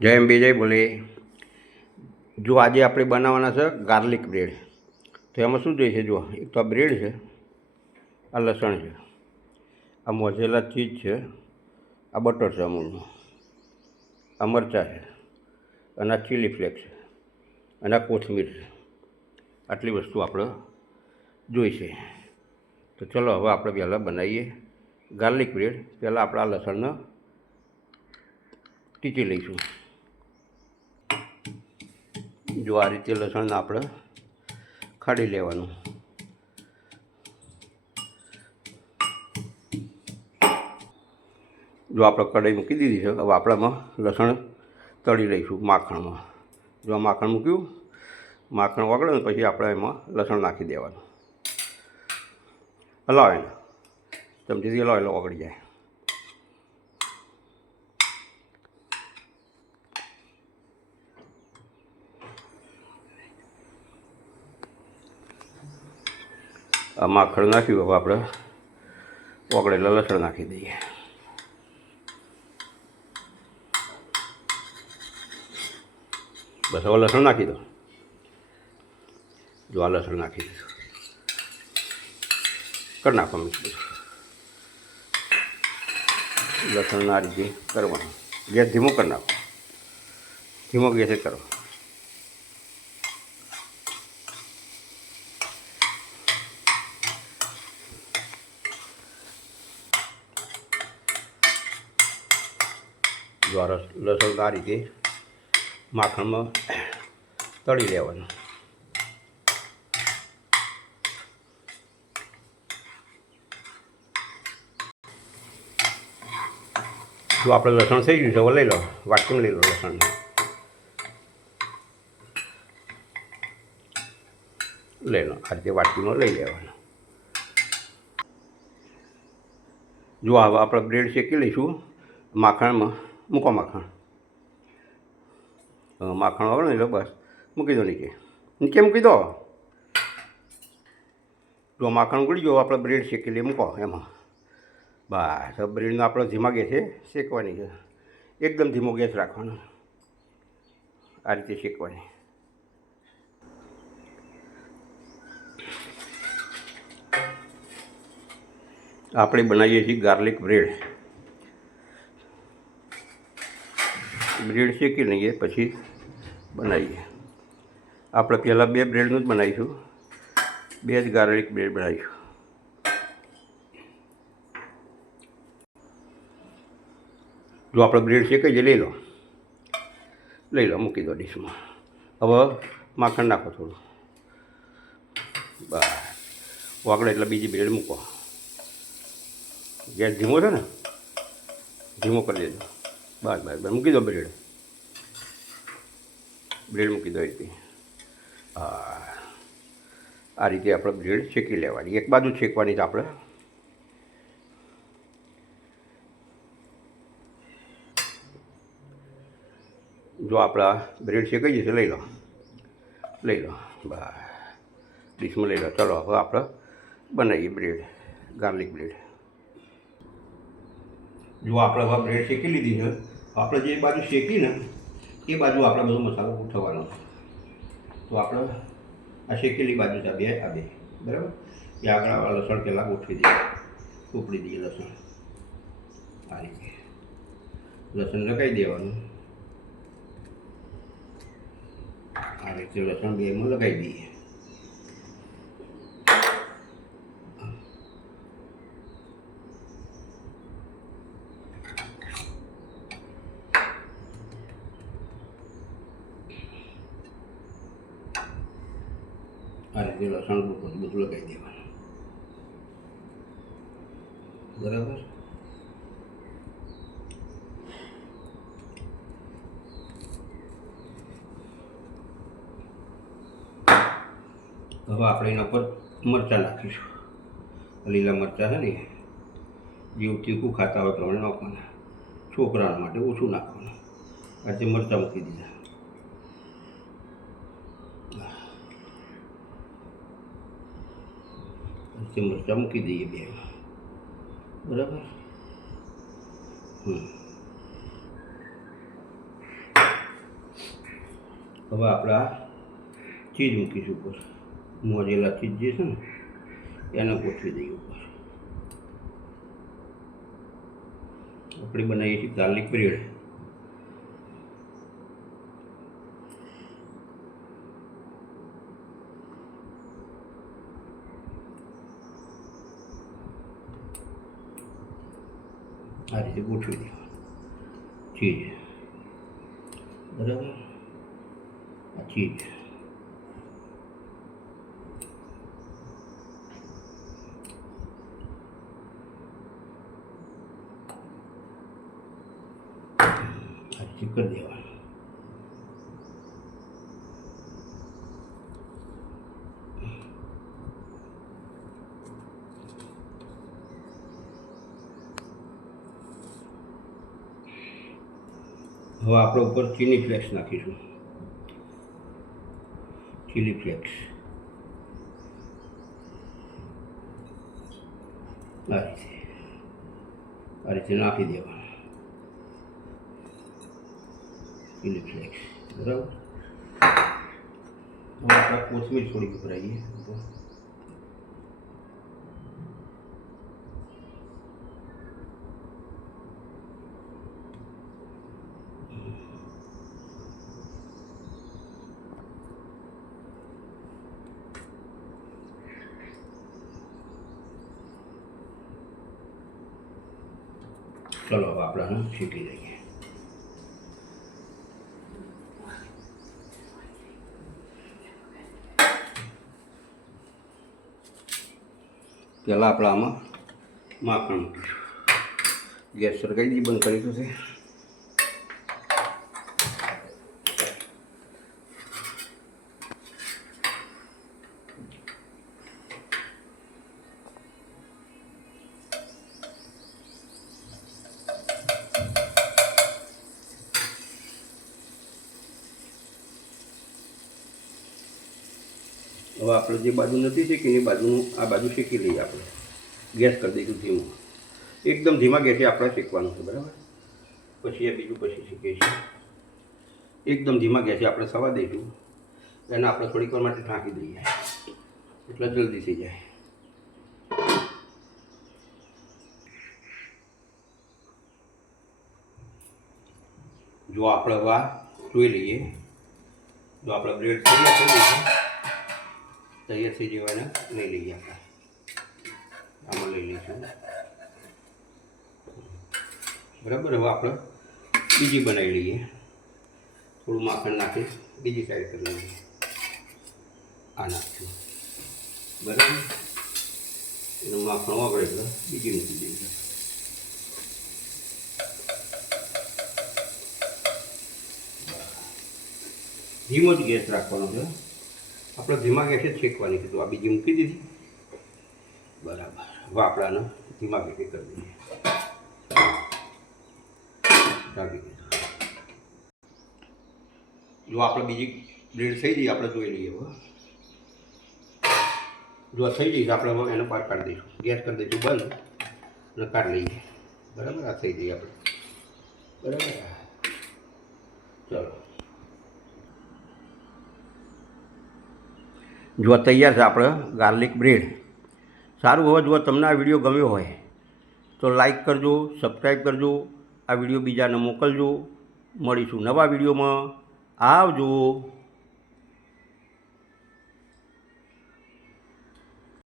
જય અંબે જય બોલે. જો આજે આપણે બનાવવાના છે ગાર્લિક બ્રેડ. તો એમાં શું જોઈએ છે? જો એક તો આ બ્રેડ છે, આ લસણ છે, આ મોઝેલા ચીઝ છે, આ બટર છે અમૂલનું, આ મરચાં છે, અને આ ચીલી ફ્લેક્સ છે, અને આ કોથમીર છે. આટલી વસ્તુ આપણે જોઈશે. તો ચલો હવે આપણે પહેલાં બનાવીએ ગાર્લિક બ્રેડ. પહેલાં આપણે આ લસણને ટીચી લઈશું. જો આ રીતે લસણને આપણે ખાડી લેવાનું. જો આપણે કઢાઈ મૂકી દીધી છે, હવે આપણામાં લસણ તળી લઈશું માખણમાં. જો આ માખણ મૂક્યું, માખણ ઓગળે ને પછી આપણે એમાં લસણ નાખી દેવાનું. હલાવો એને, ચમચીથી હલાવો એટલે ઓગળી જાય. આ માખણ નાખ્યું, હવે આપણે ઓગળેલા લસણ નાખી દઈએ. બસ હવે લસણ નાખી દો. જો આ લસણ નાખી દીધું, કરી નાખો મિક્સ બધું. લસણ આ રીતે કરવાનું. ગેસ ધીમો કરી નાખો, ધીમો ગેસે કરો. જો લસણ આ રીતે માખણમાં તળી લેવાનું. જો આપણે લસણ થઈ ગયું છે, હવે લઈ લો, વાટકીમાં લઈ લો લસણ. લઈ લો, આ રીતે વાટકીમાં લઈ લેવાનું. જો હવે આપણે બ્રેડ શેકી લઈશું માખણમાં. મૂકો માખણ. માખણ આવે ને એટલે બસ મૂકી દો નીચે, નીચે મૂકી દો. જો માખણ ઉકળી ગયો, આપણે બ્રેડ શેકી લઈએ, મૂકો એમાં. બસ બ્રેડને આપણે ધીમા ગેસે શેકવાની છે. એકદમ ધીમો ગેસ રાખવાનો. આ રીતે શેકવાની. આપણે બનાવીએ છીએ ગાર્લિક બ્રેડ. બ્રેડ શેકી લઈએ પછી બનાવીએ. આપણે પહેલાં 2 બ્રેડનું જ બનાવીશું, 2 જ ગાર્લિક બ્રેડ બનાવીશું. જો આપણે બ્રેડ શેકાઈ જાય, લઈ લો, મૂકી દો ડીશમાં. હવે માખણ નાખો થોડું. બસ વાગડે એટલે બીજી બ્રેડ મૂકો. ગેસ ધીમો છે ને, ધીમો કરી દેજો. બસ બસ બસ મૂકી દો બ્રેડ. બ્રેડ મૂકી દો રીતે. હા, આ રીતે આપણે બ્રેડ શેકી લેવાની. એક બાજુ શેકવાની છે આપણે. જો આપણા બ્રેડ શેકાઈ જશે, લઈ લો, લઈ લો. બસ ડીશમાં લઈ લો. ચલો હવે આપણે બનાવીએ બ્રેડ, ગાર્લિક બ્રેડ. જો આપણે હવે બ્રેડ શેકી લીધી છે, આપણે જે બાજુ શેકીને એ બાજુ આપણે બધો મસાલો ગોઠવવાનો. તો આપણે આ શેકેલી બાજુ છે, આ બે બરાબર. એ આગળ લસણ પહેલાં ગોઠવી દઈએ, ઉપડી દઈએ લસણ. આ રીતે લસણ લગાવી દેવાનું. આ રીતે લસણ બેમાં લગાવી દઈએ. આ રીતે લસણ બધું લગાવી દેવાનું. બરાબર. હવે આપણે એના પર મરચાં નાખીશું. લીલા મરચાં છે ને, જેવું તીખું ખાતા હોય પ્રમાણે નાખવાના. છોકરાઓ માટે ઓછું નાખવાનું. આ રીતે મરચાં મૂકી દીધા. મરચાં મૂકી દઈએ 2. બરાબર. હવે આપણે આ ચીઝ મૂકીશું ઉપર, મોઝેલા ચીઝ જે છે ને એને ગોઠવી દઈએ ઉપર. આપણે બનાવીએ છીએ ગાર્લિક બ્રેડ. આ રીતે ગોઠવી દેવાનું ચીઝ, બરાબર. આ ચીઝ કરી દેવાનું. હવે આપણે ઉપર ચીલી ફ્લેક્સ નાખીશું. ચીલી ફ્લેક્સ આ રીતે નાખી દેવાનું. ચીલી ફ્લેક્સ, બરાબર. હવે આપણે કોથમીર થોડીક ભરાઈએ. ચલો હવે આપણે શીખી લઈએ. પહેલાં આપણે આમાં માખણ મૂકીશું. ગેસ સળગાવી દઈએ, બંધ કરી થશે. હવે આપણે જે બાજુ નથી શેકી એ બાજુનું આ બાજુ શેકી લઈએ. આપણે ગેસ કરી દઈશું ધીમો, એકદમ ધીમા ગેસે આપણે શેકવાનું છે, બરાબર. પછી એ બીજું પછી શેકીશું. એકદમ ધીમા ગેસે આપણે સવા દઈશું. એને આપણે થોડીક વાર માટે ઢાંકી દઈએ એટલે જલ્દી થઈ જાય. જો આપણે હવે જોઈ લઈએ, જો આપણે બ્રેડ તૈયાર થઈ દઈશું. તૈયાર થઈ જવાને લઈ લઈએ. આપણે આમાં લઈ લઈશું, બરાબર. હવે આપણે બીજી બનાવી લઈએ. થોડું માખણ નાખી બીજી સાઈડ કરી લઈએ. આ નાખશું, બરાબર. એનું માખણ ઓગળે એટલે બીજી મૂકી દઈએ. ધીમો જ ગેસ રાખવાનો છે. આપણે ધીમા ગેસે જ શેકવાની કીધું. આ બીજી મૂકી દીધી, બરાબર. હવે આપણે આને ધીમા ગેસે કરી દઈએ. ઢાંકી દીધું. જો આપણે બીજી બ્રેડ થઈ જઈએ, આપણે જોઈ લઈએ. હવે જો થઈ જઈશ આપણે હવે એને બહાર કાઢી દઈશું. ગેસ કરી દઈશું બંધ અને કાઢી લઈએ, બરાબર. આ થઈ જઈએ આપણે, બરાબર. ચલો, જો તૈયાર છે આપણે ગાર્લિક બ્રેડ. સારું. હવે જો તમને આ વિડીયો ગમ્યો હોય તો લાઈક કરજો, સબસ્ક્રાઈબ કરજો, આ વિડીયો બીજાને મોકલજો. મળીશું નવા વિડીયોમાં. આવજો.